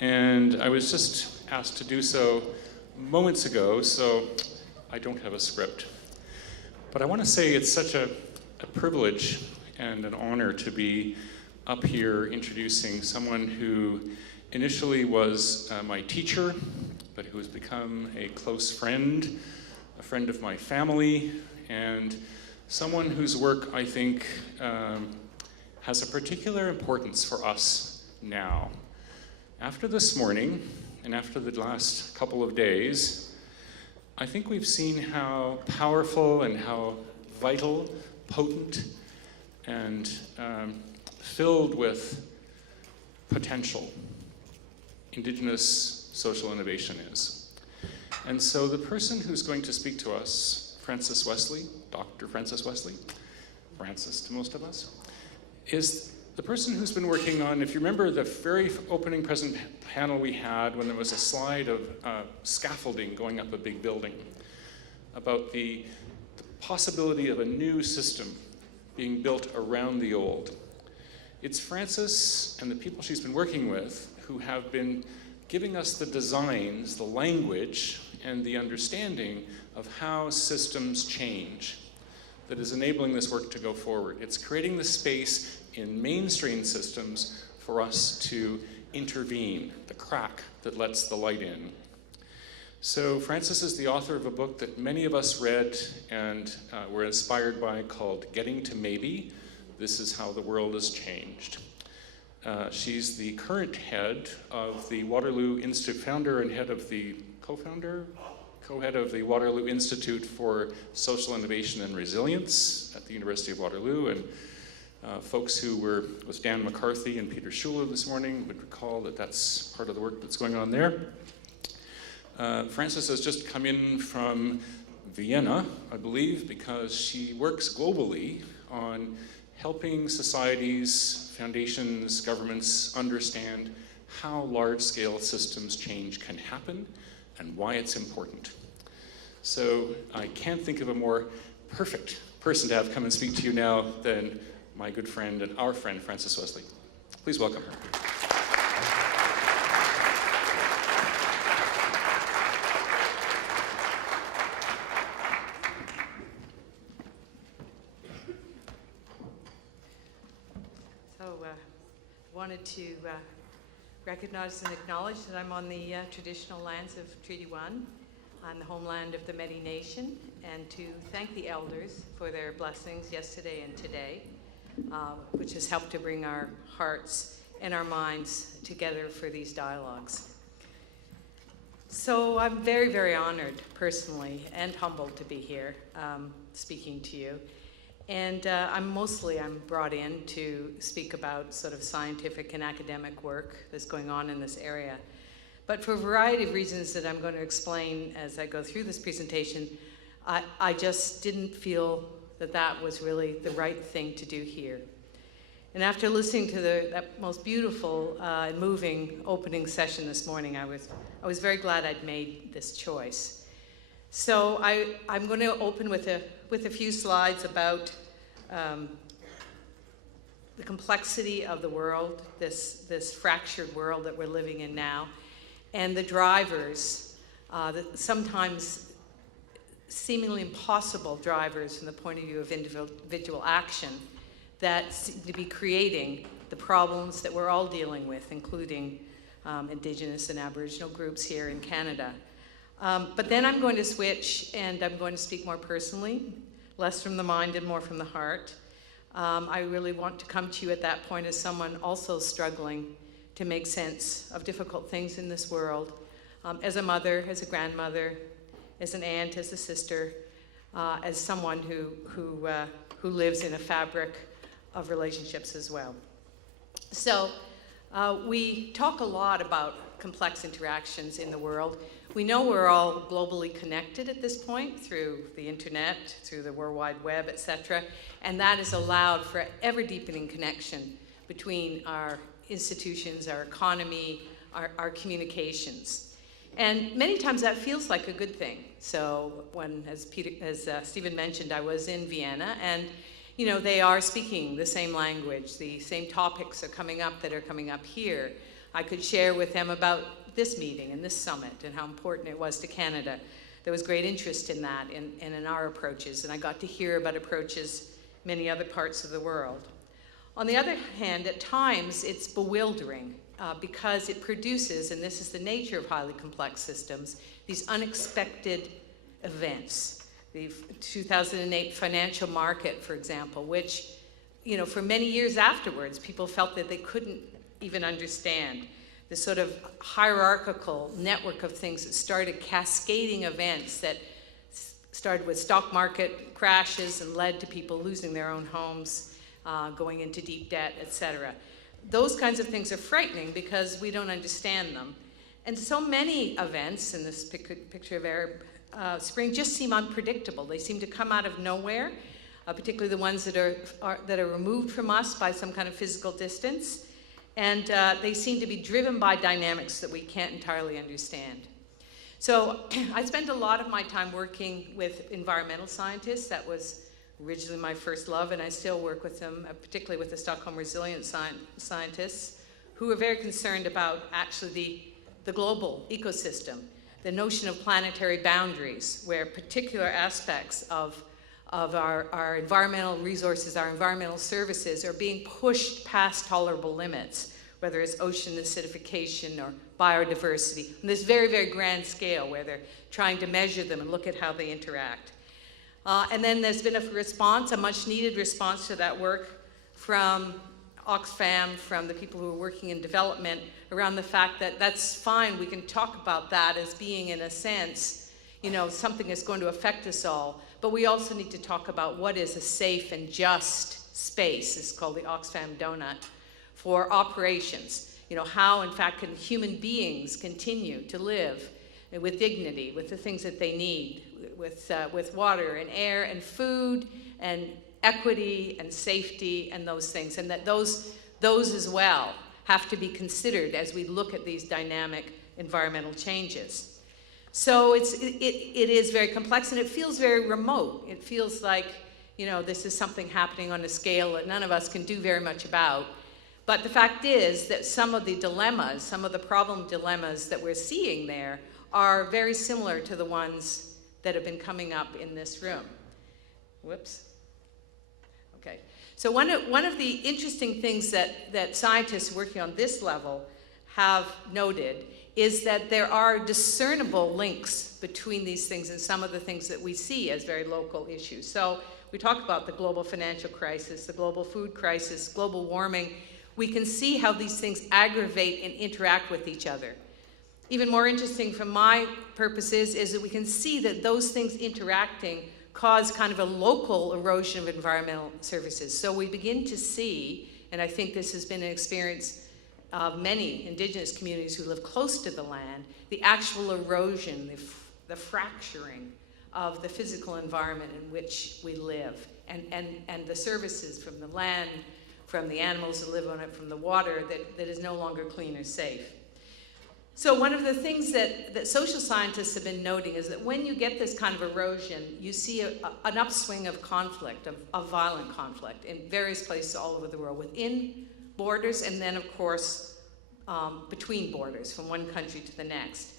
And I was just asked to do so moments ago, so I don't have a script. But I want to say it's such a privilege and an honor to be up here introducing someone who initially was my teacher, but who has become a close friend, a friend of my family, and someone whose work I think has a particular importance for us now. After this morning, and after the last couple of days, I think we've seen how powerful and how vital, potent, and filled with potential Indigenous social innovation is. And so the person who's going to speak to us, Frances Wesley, Dr. Frances Wesley, Frances to most of us, is the person who's been working on, if you remember the very opening present panel we had when there was a slide of scaffolding going up a big building, about the possibility of a new system being built around the old. It's Frances and the people she's been working with who have been giving us the designs, the language, and the understanding of how systems change that is enabling this work to go forward. It's creating the space in mainstream systems for us to intervene, the crack that lets the light in. So Frances is the author of a book that many of us read and were inspired by called Getting to Maybe. This is how the world has changed. She's the current head of the Waterloo Institute, founder and head of the co-head of the Waterloo Institute for Social Innovation and Resilience at the University of Waterloo. And folks who were with Dan McCarthy and Peter Schuler this morning would recall that that's part of the work that's going on there. Frances has just come in from Vienna, I believe, because she works globally on helping societies, foundations, governments understand how large-scale systems change can happen and why it's important. So I can't think of a more perfect person to have come and speak to you now than my good friend and our friend, Frances Wesley. Please welcome her. Wanted to recognize and acknowledge that I'm on the traditional lands of Treaty 1, on the homeland of the Métis Nation, and to thank the elders for their blessings yesterday and today, which has helped to bring our hearts and our minds together for these dialogues. So I'm very, very honored personally and humbled to be here speaking to you. And I'm brought in to speak about sort of scientific and academic work that's going on in this area. But for a variety of reasons that I'm going to explain as I go through this presentation, I just didn't feel that that was really the right thing to do here. And after listening to that most beautiful and moving opening session this morning, I was very glad I'd made this choice. So I'm going to open with a few slides about the complexity of the world, this fractured world that we're living in now, and the drivers, that sometimes seemingly impossible drivers from the point of view of individual action that seem to be creating the problems that we're all dealing with, including Indigenous and Aboriginal groups here in Canada. But then I'm going to switch and I'm going to speak more personally, less from the mind and more from the heart. I really want to come to you at that point as someone also struggling to make sense of difficult things in this world, as a mother, as a grandmother, as an aunt, as a sister, as someone who lives in a fabric of relationships as well. So we talk a lot about complex interactions in the world. We know we're all globally connected at this point through the internet, through the World Wide Web, etc., and that has allowed for ever-deepening connection between our institutions, our economy, our communications. And many times that feels like a good thing. So when, as Stephen mentioned, I was in Vienna, and you know, they are speaking the same language, the same topics are coming up that are coming up here. I could share with them about this meeting and this summit and how important it was to Canada. There was great interest in that and in our approaches, and I got to hear about approaches many other parts of the world. On the other hand, at times it's bewildering because it produces, and this is the nature of highly complex systems, these unexpected events. The 2008 financial market, for example, which, you know, for many years afterwards, people felt that they couldn't even understand. The sort of hierarchical network of things that started cascading events that started with stock market crashes and led to people losing their own homes, going into deep debt, etc. Those kinds of things are frightening because we don't understand them. And so many events in this picture of Arab Spring just seem unpredictable. They seem to come out of nowhere, particularly the ones that are removed from us by some kind of physical distance. And they seem to be driven by dynamics that we can't entirely understand. So I spent a lot of my time working with environmental scientists. That was originally my first love, and I still work with them, particularly with the Stockholm Resilience scientists, who are very concerned about actually the global ecosystem, the notion of planetary boundaries, where particular aspects of our environmental resources, our environmental services are being pushed past tolerable limits, whether it's ocean acidification or biodiversity, on this very, very grand scale where they're trying to measure them and look at how they interact. And then there's been a response, a much needed response to that work from Oxfam, from the people who are working in development, around the fact that that's fine, we can talk about that as being, in a sense, you know, something that's going to affect us all. But we also need to talk about what is a safe and just space. It's called the Oxfam donut for operations. You know, how, in fact, can human beings continue to live with dignity, with the things that they need, with water and air and food and equity and safety and those things, and that those as well have to be considered as we look at these dynamic environmental changes. So it is very complex, and it feels very remote. It feels like, you know, this is something happening on a scale that none of us can do very much about. But the fact is that some of the dilemmas, some of the problem dilemmas that we're seeing there are very similar to the ones that have been coming up in this room. Whoops. Okay. So one of the interesting things that scientists working on this level have noted is that there are discernible links between these things and some of the things that we see as very local issues. So we talk about the global financial crisis, the global food crisis, global warming. We can see how these things aggravate and interact with each other. Even more interesting from my purposes is that we can see that those things interacting cause kind of a local erosion of environmental services. So we begin to see, and I think this has been an experience of many indigenous communities who live close to the land, the actual erosion, the fracturing of the physical environment in which we live, and the services from the land, from the animals that live on it, from the water that is no longer clean or safe. So one of the things that social scientists have been noting is that when you get this kind of erosion, you see an upswing of conflict, of violent conflict in various places all over the world, within borders, and then, of course, between borders, from one country to the next.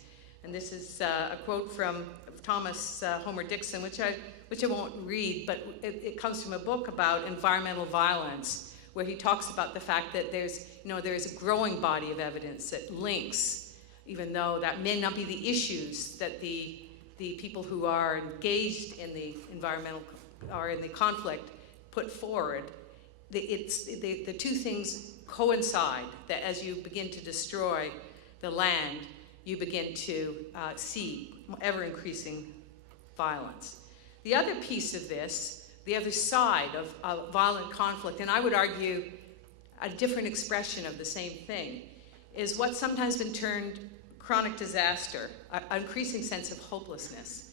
And this is a quote from Thomas Homer Dixon, which I won't read, but it comes from a book about environmental violence, where he talks about the fact that there's a growing body of evidence that links, even though that may not be the issues that the people who are engaged in the environmental or in the conflict put forward, the two things coincide, that as you begin to destroy the land, you begin to see ever-increasing violence. The other piece of this, the other side of violent conflict, and I would argue a different expression of the same thing, is what's sometimes been termed chronic disaster, an increasing sense of hopelessness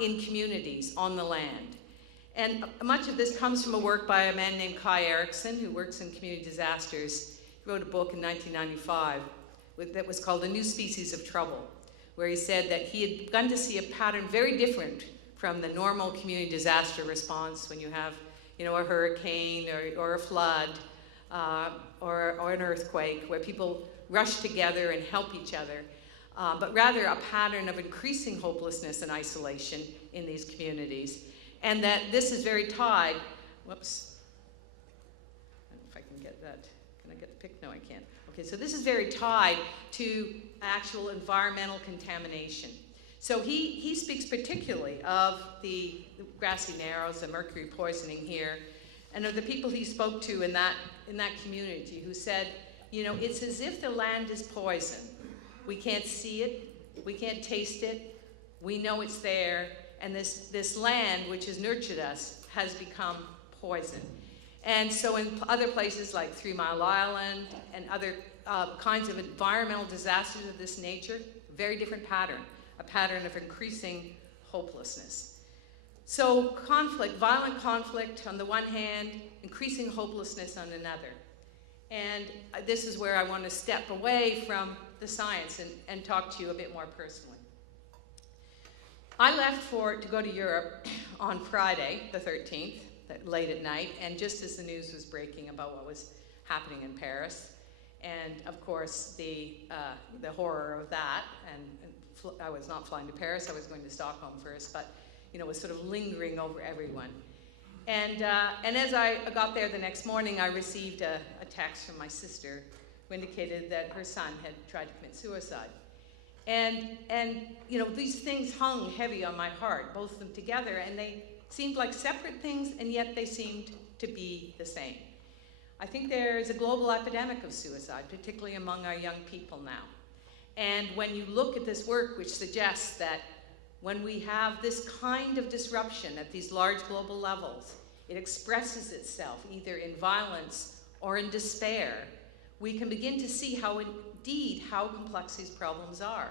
in communities, on the land. And much of this comes from a work by a man named Kai Erikson, who works in community disasters. He wrote a book in 1995 that was called A New Species of Trouble, where he said that he had begun to see a pattern very different from the normal community disaster response when you have, a hurricane or a flood or an earthquake, where people rush together and help each other, but rather a pattern of increasing hopelessness and isolation in these communities. And that this is very tied, whoops, I don't know if I can get that, can I get the pic? No, I can't. Okay, so this is very tied to actual environmental contamination. So he speaks particularly of the grassy narrows, the mercury poisoning here, and of the people he spoke to in that community who said, you know, it's as if the land is poison. We can't see it, we can't taste it, we know it's there, and this land which has nurtured us has become poison. And so in other places like 3 Mile Island and other kinds of environmental disasters of this nature, very different pattern, a pattern of increasing hopelessness. So conflict, violent conflict on the one hand, increasing hopelessness on another. And this is where I want to step away from the science and talk to you a bit more personally. I left to go to Europe on Friday, the 13th, late at night, and just as the news was breaking about what was happening in Paris, and of course the horror of that, and I was not flying to Paris, I was going to Stockholm first, but you know, it was sort of lingering over everyone. And as I got there the next morning, I received a text from my sister who indicated that her son had tried to commit suicide. And you know, these things hung heavy on my heart, both of them together, and they seemed like separate things, and yet they seemed to be the same. I think there is a global epidemic of suicide, particularly among our young people now. And when you look at this work, which suggests that when we have this kind of disruption at these large global levels, it expresses itself either in violence or in despair, we can begin to see how complex these problems are.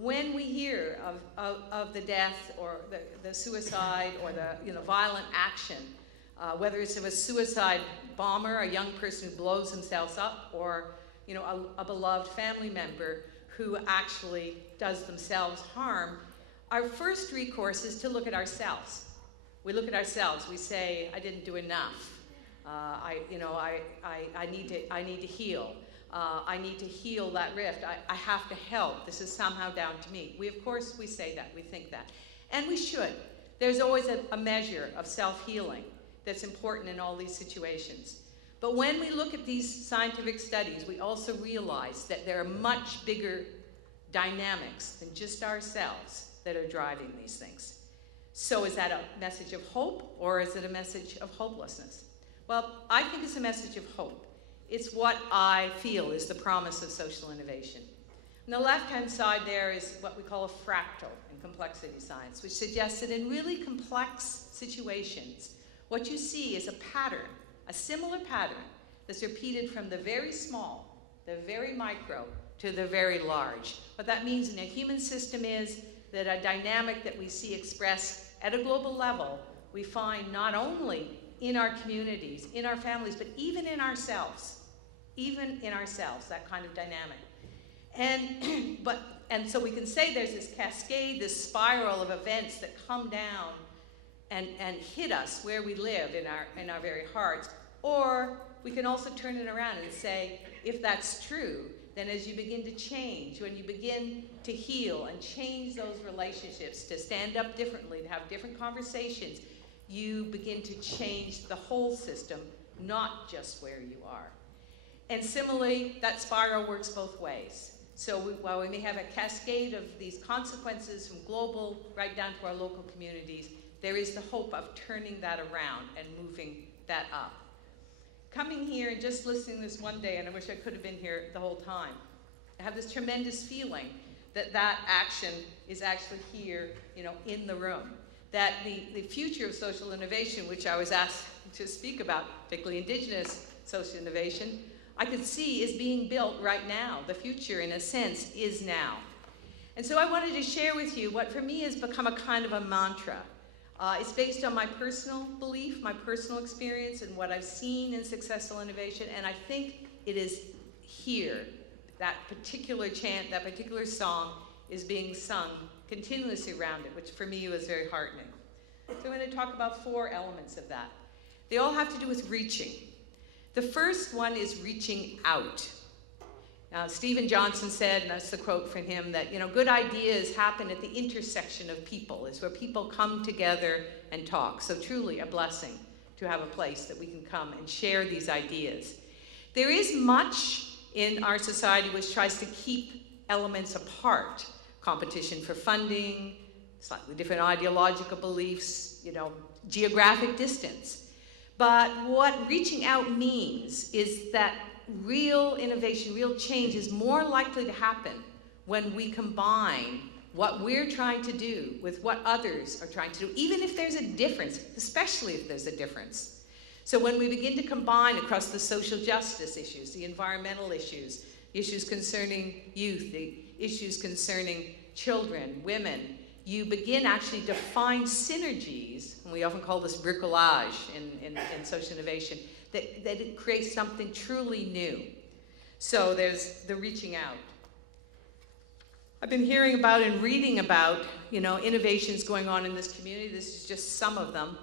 When we hear of the death or the suicide or the violent action, whether it's of a suicide bomber, a young person who blows themselves up, or a beloved family member who actually does themselves harm, our first recourse is to look at ourselves. We look at ourselves. We say, "I didn't do enough. I need to heal. I need to heal that rift. I have to help. This is somehow down to me." Of course, we say that. We think that, and we should. There's always a measure of self-healing that's important in all these situations. But when we look at these scientific studies, we also realize that there are much bigger dynamics than just ourselves that are driving these things. So is that a message of hope, or is it a message of hopelessness? Well, I think it's a message of hope. It's what I feel is the promise of social innovation. On the left-hand side there is what we call a fractal in complexity science, which suggests that in really complex situations, what you see is a pattern, a similar pattern that's repeated from the very small, the very micro, to the very large. What that means in a human system is that a dynamic that we see expressed at a global level, we find not only in our communities, in our families, but even in ourselves, that kind of dynamic. And so we can say there's this cascade, this spiral of events that come down and hit us where we live in our very hearts. Or we can also turn it around and say, if that's true, then as you begin to change, when you begin to heal and change those relationships, to stand up differently, to have different conversations, you begin to change the whole system, not just where you are. And similarly, that spiral works both ways. So while we may have a cascade of these consequences from global right down to our local communities, there is the hope of turning that around and moving that up. Coming here and just listening to this one day, and I wish I could have been here the whole time, I have this tremendous feeling that action is actually here, in the room. That the future of social innovation, which I was asked to speak about, particularly Indigenous social innovation, I could see is being built right now. The future, in a sense, is now. And so I wanted to share with you what for me has become a kind of a mantra. It's based on my personal belief, my personal experience, and what I've seen in successful innovation, and I think it is here. That particular chant, that particular song is being sung continuously around it, which for me was very heartening. So I'm going to talk about 4 elements of that. They all have to do with reaching. The first one is reaching out. Stephen Johnson said, and that's the quote from him, that good ideas happen at the intersection of people. It's where people come together and talk. So truly a blessing to have a place that we can come and share these ideas. There is much in our society which tries to keep elements apart. Competition for funding, slightly different ideological beliefs, geographic distance. But what reaching out means is that real innovation, real change is more likely to happen when we combine what we're trying to do with what others are trying to do, even if there's a difference, especially if there's a difference. So when we begin to combine across the social justice issues, the environmental issues, issues concerning youth, the issues concerning children, women, you begin actually to find synergies, and we often call this bricolage in social innovation, that it creates something truly new. So there's the reaching out. I've been hearing about and reading about, innovations going on in this community. This is just some of them.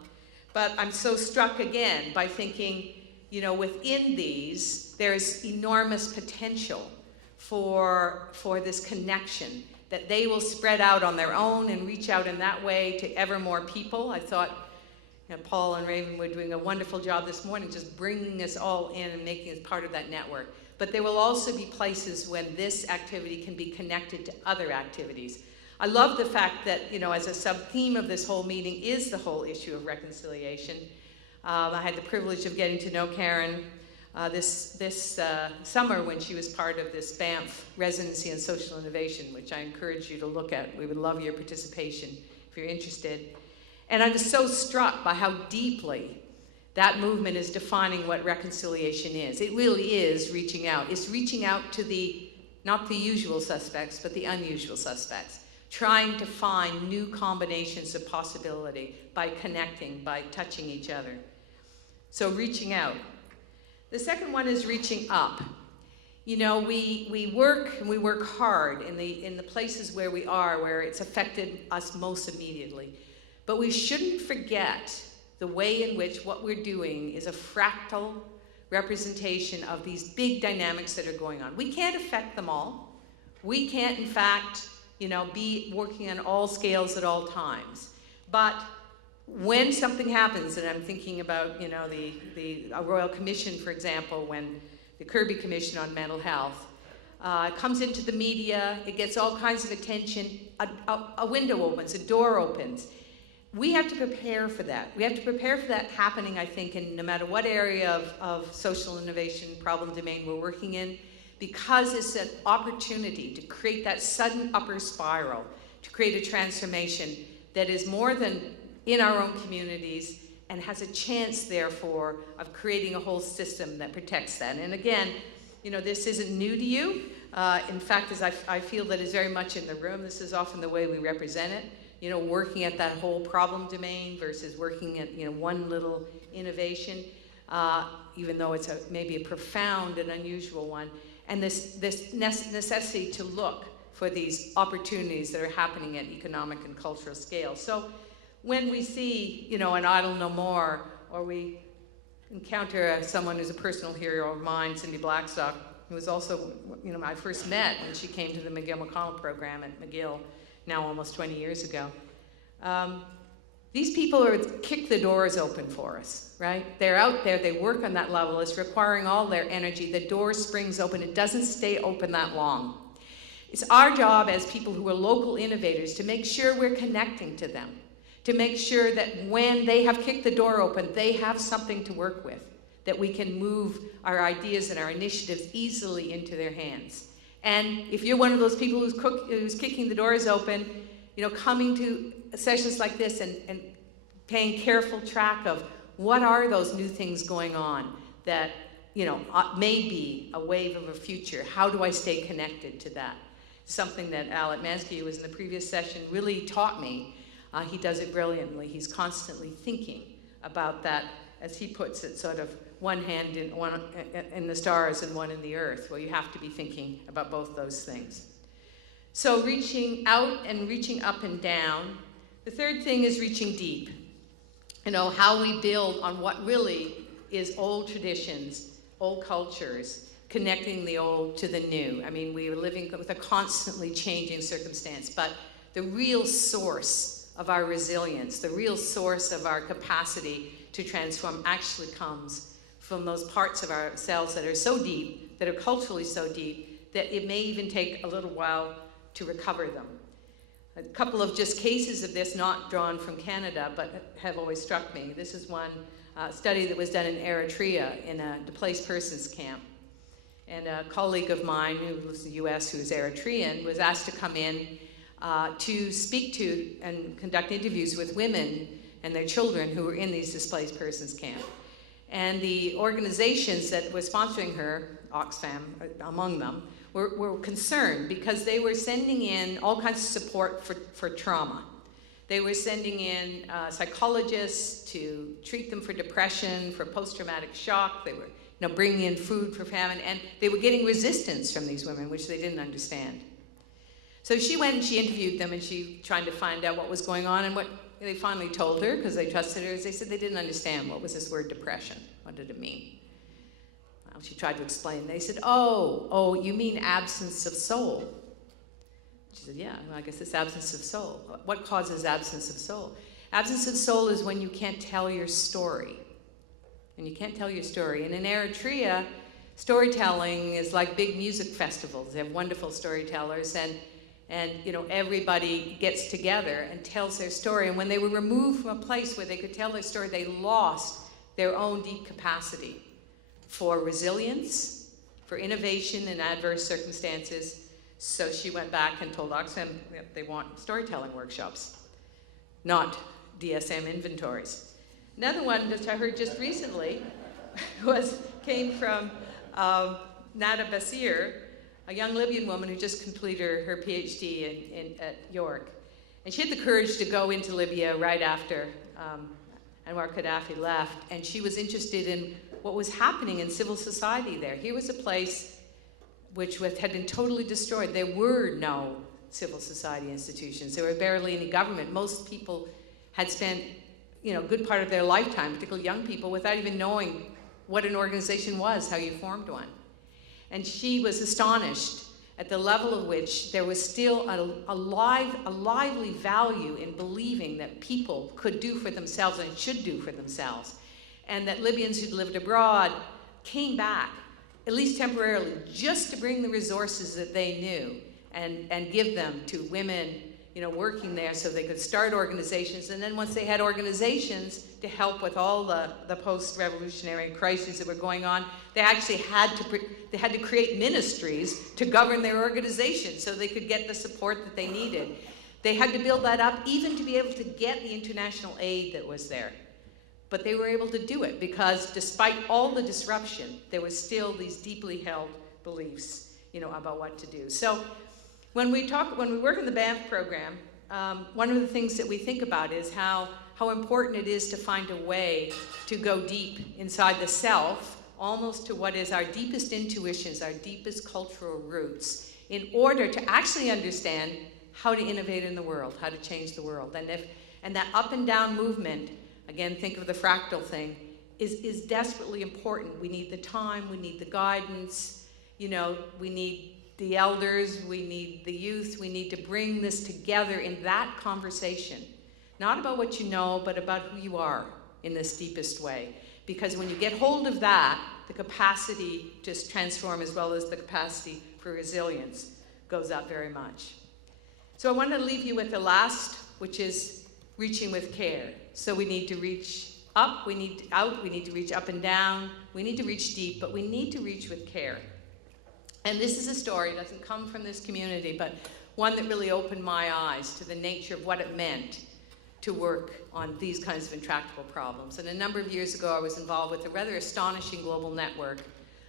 But I'm so struck again by thinking, within these, there's enormous potential for this connection, that they will spread out on their own and reach out in that way to ever more people. I thought Paul and Raven were doing a wonderful job this morning, just bringing us all in and making us part of that network. But there will also be places when this activity can be connected to other activities. I love the fact that, as a sub-theme of this whole meeting is the whole issue of reconciliation. I had the privilege of getting to know Karen this summer when she was part of this Banff Residency in Social Innovation, which I encourage you to look at. We would love your participation if you're interested. And I was so struck by how deeply that movement is defining what reconciliation is. It really is reaching out. It's reaching out to not the usual suspects, but the unusual suspects, trying to find new combinations of possibility by connecting, by touching each other. So reaching out. The second one is reaching up. We work and we work hard in the places where we are, where it's affected us most immediately. But we shouldn't forget the way in which what we're doing is a fractal representation of these big dynamics that are going on. We can't affect them all. We can't, in fact, be working on all scales at all times. But when something happens, and I'm thinking about, the Royal Commission, for example, when the Kirby Commission on Mental Health comes into the media, it gets all kinds of attention, a window opens, a door opens. We have to prepare for that. We have to prepare for that happening, I think, in no matter what area of social innovation problem domain we're working in, because it's an opportunity to create that sudden upper spiral, to create a transformation that is more than in our own communities and has a chance, therefore, of creating a whole system that protects that. And again, this isn't new to you. In fact, as I feel that is very much in the room. This is often the way we represent it. Working at that whole problem domain versus working at, one little innovation, even though it's maybe a profound and unusual one. And this necessity to look for these opportunities that are happening at economic and cultural scale. So when we see, an Idle No More, or we encounter someone who's a personal hero of mine, Cindy Blackstock, who was also, I first met when she came to the McGill-McConnell program at McGill, now almost 20 years ago. These people kick the doors open for us, right? They're out there, they work on that level, it's requiring all their energy, the door springs open, it doesn't stay open that long. It's our job as people who are local innovators to make sure we're connecting to them, to make sure that when they have kicked the door open, they have something to work with, that we can move our ideas and our initiatives easily into their hands. And if you're one of those people who's kicking the doors open, coming to sessions like this and paying careful track of what are those new things going on that, may be a wave of a future. How do I stay connected to that? Something that Elliot Mansky, who was in the previous session, really taught me. He does it brilliantly. He's constantly thinking about that, as he puts it, sort of one hand in the stars and one in the earth. Well, you have to be thinking about both those things. So reaching out and reaching up and down. The third thing is reaching deep. How we build on what really is old traditions, old cultures connecting the old to the new. I mean, we are living with a constantly changing circumstance, but the real source of our resilience, the real source of our capacity to transform actually comes from those parts of ourselves that are so deep, that are culturally so deep, that it may even take a little while to recover them. A couple of just cases of this, not drawn from Canada, but have always struck me. This is one study that was done in Eritrea in a displaced persons camp. And a colleague of mine who lives in the US, who's Eritrean, was asked to come in to speak to and conduct interviews with women and their children who were in these displaced persons camp. And the organizations that were sponsoring her, Oxfam among them, were concerned because they were sending in all kinds of support for trauma. They were sending in psychologists to treat them for depression, for post-traumatic shock. They were bringing in food for famine, and they were getting resistance from these women, which they didn't understand. So she went and she interviewed them, and she tried to find out what was going on, and what they finally told her, because they trusted her, is they said they didn't understand what was this word depression. What did it mean? Well, she tried to explain. They said, oh, you mean absence of soul. She said, yeah, well, I guess it's absence of soul. What causes absence of soul? Absence of soul is when you can't tell your story. And you can't tell your story. And in Eritrea, storytelling is like big music festivals. They have wonderful storytellers, and everybody gets together and tells their story. And when they were removed from a place where they could tell their story, they lost their own deep capacity for resilience, for innovation in adverse circumstances. So she went back and told Oxfam that they want storytelling workshops, not DSM inventories. Another one that I heard just recently came from Nada Basir, a young Libyan woman who just completed her PhD at York. And she had the courage to go into Libya right after Anwar Gaddafi left, and she was interested in what was happening in civil society there. Here was a place which had been totally destroyed. There were no civil society institutions. There were barely any government. Most people had spent a good part of their lifetime, particularly young people, without even knowing what an organization was, how you formed one. And she was astonished at the level at which there was still a lively value in believing that people could do for themselves and should do for themselves. And that Libyans who'd lived abroad came back, at least temporarily, just to bring the resources that they knew and give them to women working there so they could start organizations. And then once they had organizations to help with all the post-revolutionary crises that were going on, they actually had to create ministries to govern their organization so they could get the support that they needed. They had to build that up even to be able to get the international aid that was there. But they were able to do it because despite all the disruption, there was still these deeply held beliefs, about what to do. So when we work in the Banff program, one of the things that we think about is how important it is to find a way to go deep inside the self, almost to what is our deepest intuitions, our deepest cultural roots, in order to actually understand how to innovate in the world, how to change the world. And that up and down movement, again, think of the fractal thing, is desperately important. We need the time, we need the guidance, we need the elders, we need the youth, we need to bring this together in that conversation. Not about what you know, but about who you are in this deepest way. Because when you get hold of that, the capacity to transform as well as the capacity for resilience goes up very much. So I want to leave you with the last, which is reaching with care. So we need to reach up, we need out, we need to reach up and down, we need to reach deep, but we need to reach with care. And this is a story, it doesn't come from this community, but one that really opened my eyes to the nature of what it meant to work on these kinds of intractable problems. And a number of years ago, I was involved with a rather astonishing global network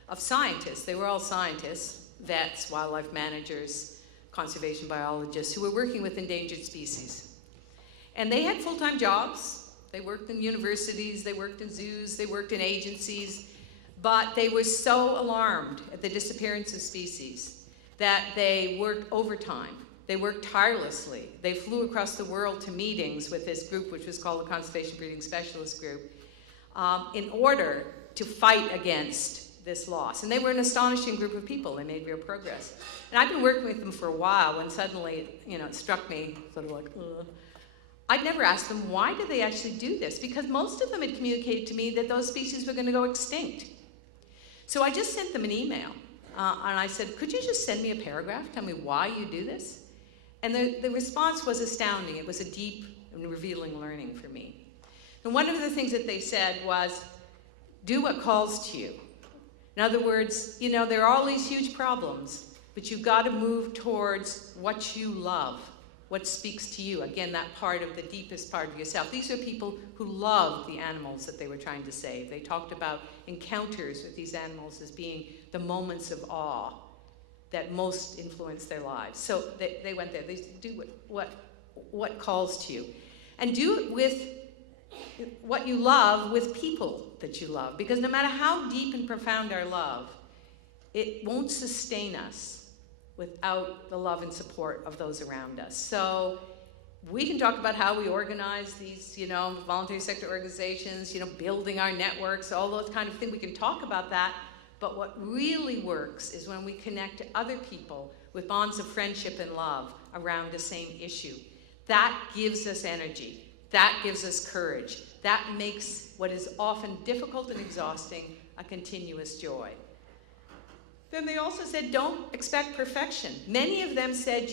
of scientists. They were all scientists, vets, wildlife managers, conservation biologists, who were working with endangered species. And they had full-time jobs. They worked in universities, they worked in zoos, they worked in agencies, but they were so alarmed at the disappearance of species that they worked overtime. They worked tirelessly. They flew across the world to meetings with this group, which was called the Conservation Breeding Specialist Group, in order to fight against this loss. And they were an astonishing group of people. They made real progress. And I've been working with them for a while when suddenly, it struck me sort of like, ugh. I'd never asked them, why did they actually do this? Because most of them had communicated to me that those species were going to go extinct. So I just sent them an email. And I said, could you just send me a paragraph? Tell me why you do this? And the response was astounding. It was a deep and revealing learning for me. And one of the things that they said was, do what calls to you. In other words, there are all these huge problems, but you've got to move towards what you love, what speaks to you. Again, that part of the deepest part of yourself. These are people who loved the animals that they were trying to save. They talked about encounters with these animals as being the moments of awe that most influence their lives. So they went there. They do what calls to you. And do it with what you love with people that you love. Because no matter how deep and profound our love, it won't sustain us without the love and support of those around us. So we can talk about how we organize these, voluntary sector organizations, building our networks, all those kind of things. We can talk about that. But what really works is when we connect to other people with bonds of friendship and love around the same issue. That gives us energy. That gives us courage. That makes what is often difficult and exhausting a continuous joy. Then they also said, don't expect perfection. Many of them said,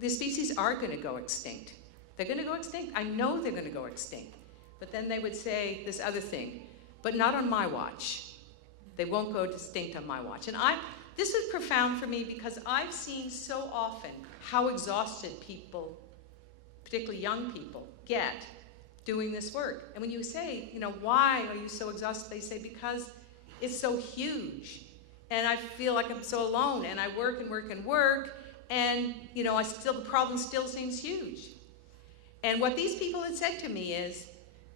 the species are going to go extinct. They're going to go extinct. I know they're going to go extinct. But then they would say this other thing, but not on my watch. They won't go extinct on my watch. And this is profound for me because I've seen so often how exhausted people, particularly young people, get doing this work. And when you say, why are you so exhausted? They say, because it's so huge. And I feel like I'm so alone. And I work and work and work. And, the problem still seems huge. And what these people had said to me is,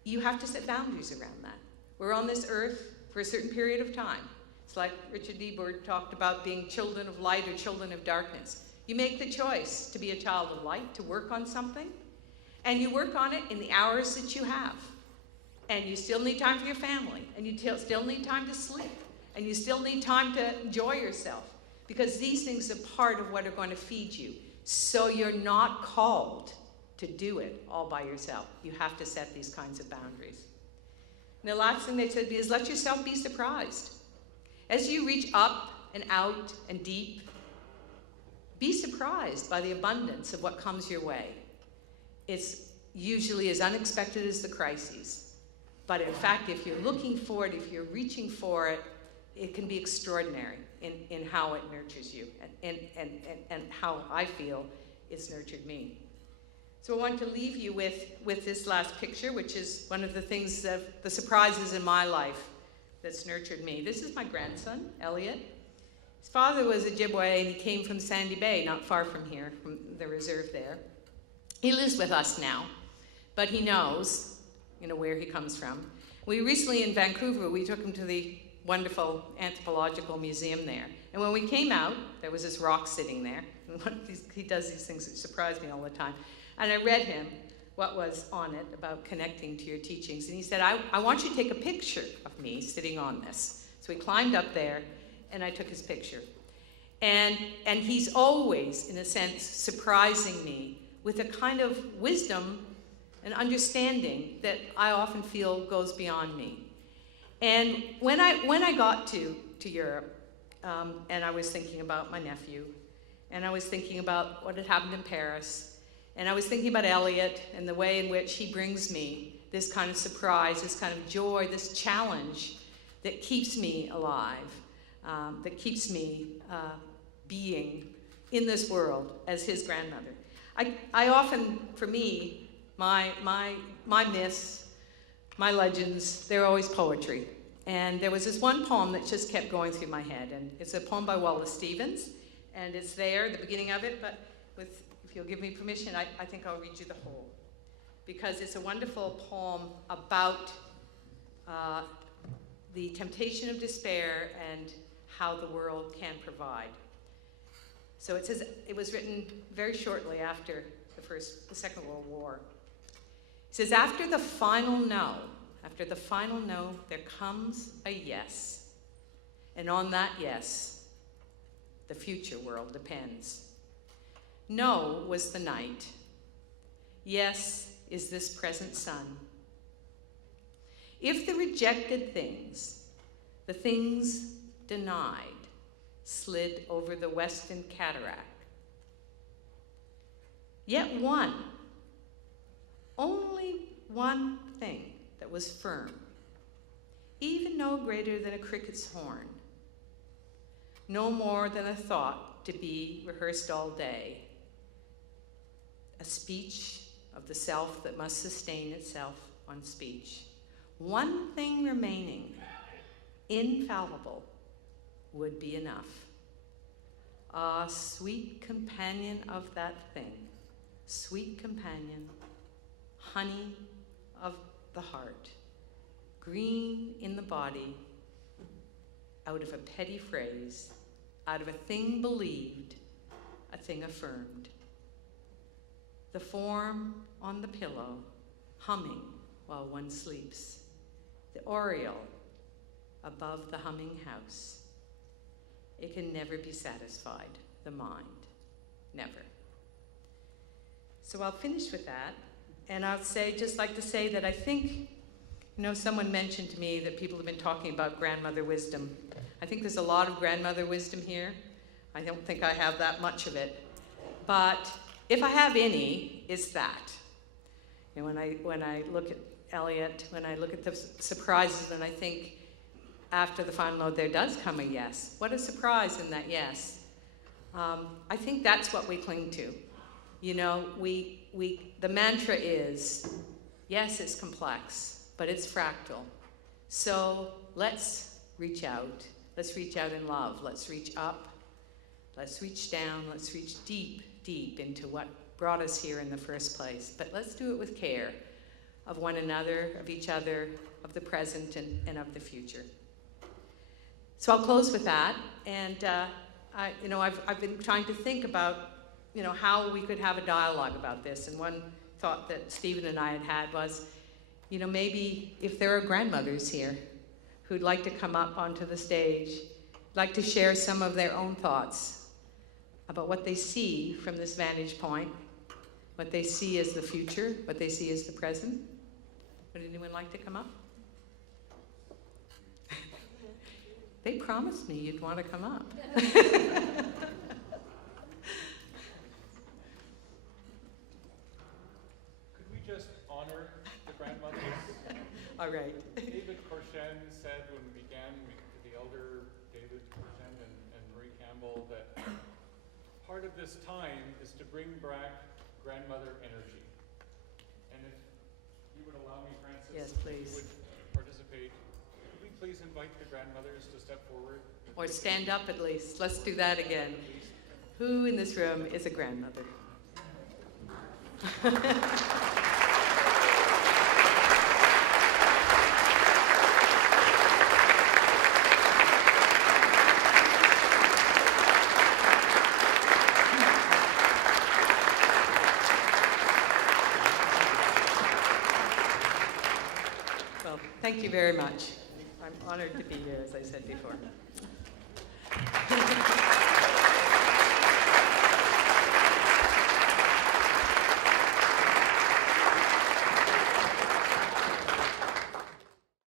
you have to set boundaries around that. We're on this earth for a certain period of time. It's like Richard Niebuhr talked about being children of light or children of darkness. You make the choice to be a child of light, to work on something, and you work on it in the hours that you have. And you still need time for your family, and you still need time to sleep, and you still need time to enjoy yourself, because these things are part of what are going to feed you. So you're not called to do it all by yourself. You have to set these kinds of boundaries. And the last thing they said is let yourself be surprised. As you reach up and out and deep, be surprised by the abundance of what comes your way. It's usually as unexpected as the crises. But in fact, if you're looking for it, if you're reaching for it, it can be extraordinary in how it nurtures you and how I feel it's nurtured me. So I want to leave you with this last picture, which is one of the things, the surprises in my life that's nurtured me. This is my grandson, Elliot. His father was a Ojibwe, and he came from Sandy Bay, not far from here, from the reserve there. He lives with us now, but he knows, where he comes from. We recently in Vancouver, we took him to the wonderful anthropological museum there. And when we came out, there was this rock sitting there. And he does these things that surprise me all the time. And I read him what was on it about connecting to your teachings. And he said, I want you to take a picture of me sitting on this. So he climbed up there, and I took his picture. And he's always, in a sense, surprising me with a kind of wisdom and understanding that I often feel goes beyond me. And when I got to Europe, and I was thinking about my nephew, and I was thinking about what had happened in Paris, and I was thinking about Elliot and the way in which he brings me this kind of surprise, this kind of joy, this challenge that keeps me alive, that keeps me being in this world as his grandmother. I often, for me, my myths, my legends, they're always poetry. And there was this one poem that just kept going through my head, and it's a poem by Wallace Stevens, and it's there, the beginning of it, but if you'll give me permission, I think I'll read you the whole, because it's a wonderful poem about the temptation of despair and how the world can provide. So it says, it was written very shortly after the Second World War. It says, after the final no, there comes a yes. And on that yes, the future world depends. No was the night. Yes is this present sun. If the rejected things, the things denied, slid over the western cataract, yet one, only one thing that was firm, even no greater than a cricket's horn, no more than a thought to be rehearsed all day, a speech of the self that must sustain itself on speech. One thing remaining, infallible, would be enough. Ah, sweet companion of that thing, sweet companion, honey of the heart, green in the body, out of a petty phrase, out of a thing believed, a thing affirmed. The form on the pillow, humming while one sleeps. The oriole above the humming house. It can never be satisfied, the mind, never. So I'll finish with that, and I'll just like to say that I think, someone mentioned to me that people have been talking about grandmother wisdom. I think there's a lot of grandmother wisdom here. I don't think I have that much of it. But if I have any, it's that. When I look at Elliot, when I look at the surprises, and I think after the final note there does come a yes. What a surprise in that yes. I think that's what we cling to. The mantra is, yes, it's complex, but it's fractal. So let's reach out. Let's reach out in love. Let's reach up. Let's reach down. Let's reach deep, deep into what brought us here in the first place. But let's do it with care of one another, of each other, of the present, and of the future. So I'll close with that. And I've been trying to think about how we could have a dialogue about this. And one thought that Stephen and I had was, maybe if there are grandmothers here who'd like to come up onto the stage, like to share some of their own thoughts about what they see from this vantage point, what they see as the future, what they see as the present. Would anyone like to come up? They promised me you'd want to come up. Just honor the grandmothers. All right. David Courchen said when we began, the elder David Courchen and Marie Campbell, that part of this time is to bring back grandmother energy. And if you would allow me, Francis, yes, please. would participate, could we please invite the grandmothers to step forward? Or stand up at least. Let's do that again. Who in this room is a grandmother? Thank you very much. I'm honored to be here, as I said before.